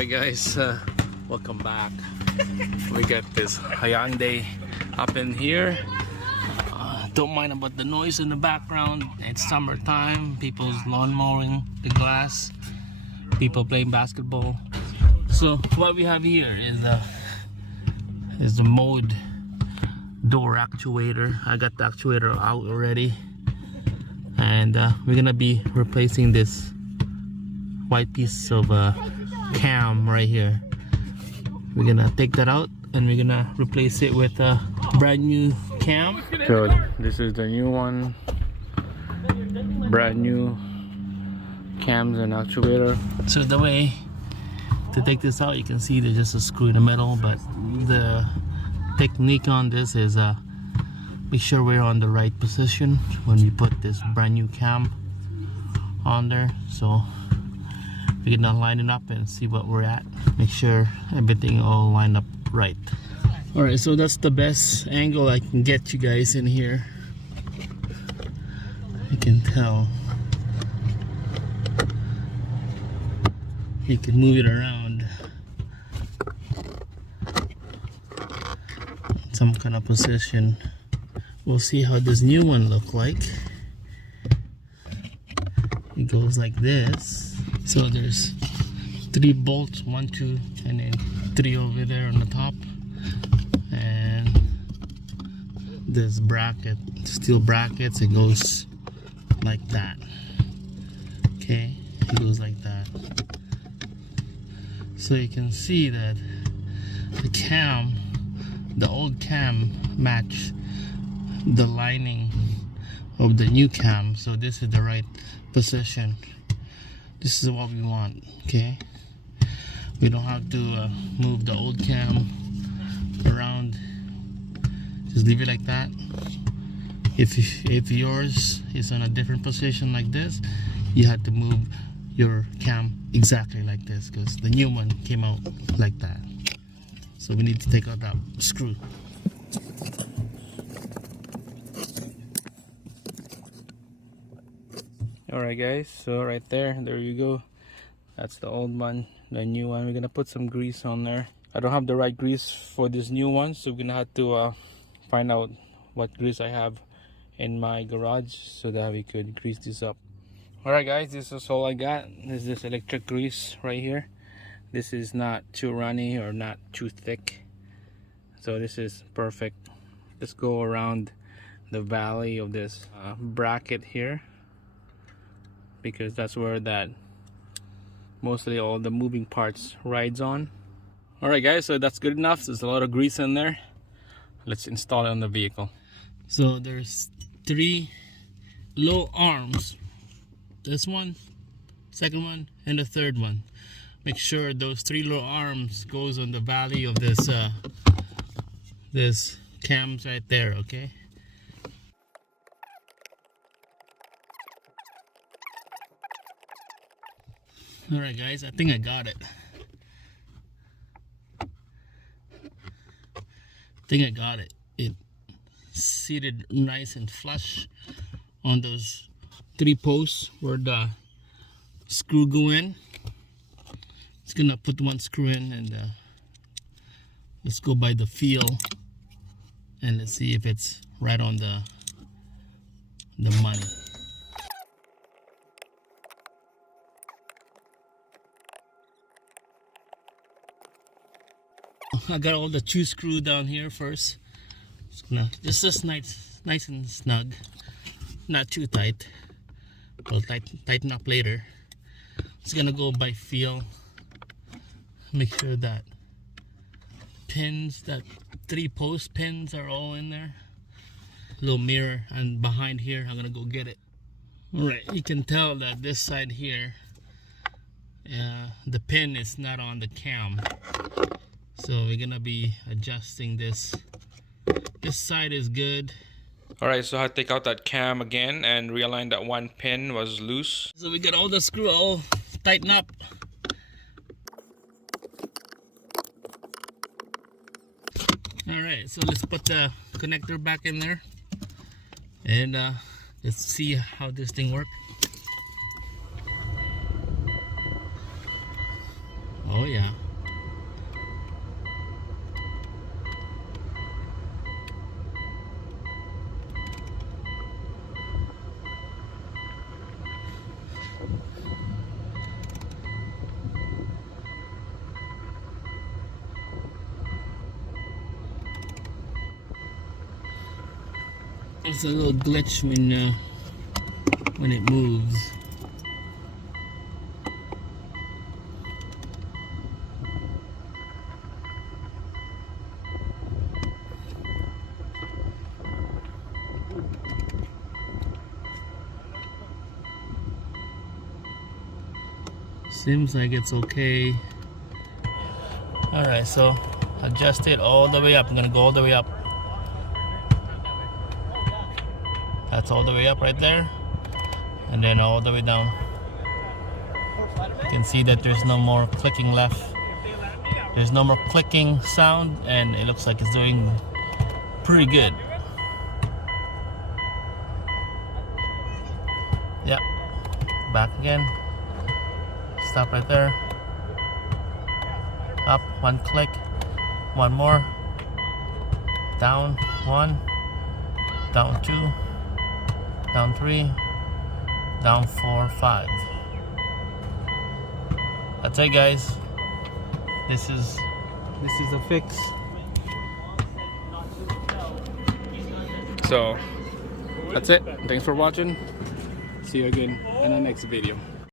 Alright guys, welcome back. We got this Hyundai up in here. Don't mind about the noise in the background. It's summertime, people's lawn mowing the grass, people playing basketball. So what we have here is the mode door actuator. I got the actuator out already, and we're gonna be replacing this white piece of cam right here. We're gonna take that out and we're gonna replace it with a brand new cam. So this is the new one, brand new cams and actuator. So the way to take this out, you can see there's just a screw in the middle, but the technique on this is make sure we're on the right position when we put this brand new cam on there. So we're gonna line it up and see what we're at, make sure everything all lined up right. All right, so that's the best angle I can get you guys in here. You can tell you can move it around some kind of position. We'll see how this new one look like. It goes like this. So there's 3 bolts, 1, 2, and then 3 over there on the top, and this bracket, steel brackets. It goes like that. Okay, it goes like that. So you can see that the cam, the old cam, match the lining of the new cam. So this is the right position. This is what we want. Okay, we don't have to move the old cam around. Just leave it like that. If yours is on a different position like this, you have to move your cam exactly like this, because the new one came out like that. So we need to take out that screw. Alright guys, so right there you go. That's the old one. The new one, we're gonna put some grease on there. I don't have the right grease for this new one, so we're gonna have to find out what grease I have in my garage so that we could grease this up. Alright guys, this is all I got. This is this electric grease right here. This is not too runny or not too thick, so this is perfect. Let's go around the valley of this bracket here, because that's where that mostly all the moving parts rides on. Alright guys, so that's good enough. There's a lot of grease in there. Let's install it on the vehicle. So there's 3 low arms. This one, second one, and the third one. Make sure those 3 low arms goes on the valley of this this cams right there, okay? Alright guys, I think I got it. It seated nice and flush on those 3 posts where the screw go in. It's gonna put 1 screw in, and let's go by the feel and let's see if it's right on the money. I got all the 2 screw down here first. Just nice and snug, not too tight. We'll tighten up later. It's gonna go by feel. Make sure that pins, that 3 post pins are all in there. Little mirror, and behind here I'm gonna go get it. Alright, you can tell that this side here, the pin is not on the cam. So we're gonna be adjusting this. This side is good. Alright, so I had to take out that cam again and realign that 1 pin was loose. So we got all the screw all tightened up. Alright, so let's put the connector back in there and let's see how this thing works. Oh yeah. It's a little glitch when it moves. Seems like it's okay. Alright, so adjust it all the way up. I'm gonna go all the way up. That's all the way up right there. And then all the way down. You can see that there's no more clicking left. There's no more clicking sound, and it looks like it's doing pretty good. Yep. Back again. Stop right there. Up, one click. One more. Down, one. Down, two. Down, three. Down, 4, 5. That's it, guys. This is a fix. So that's it. Thanks for watching. See you again in the next video.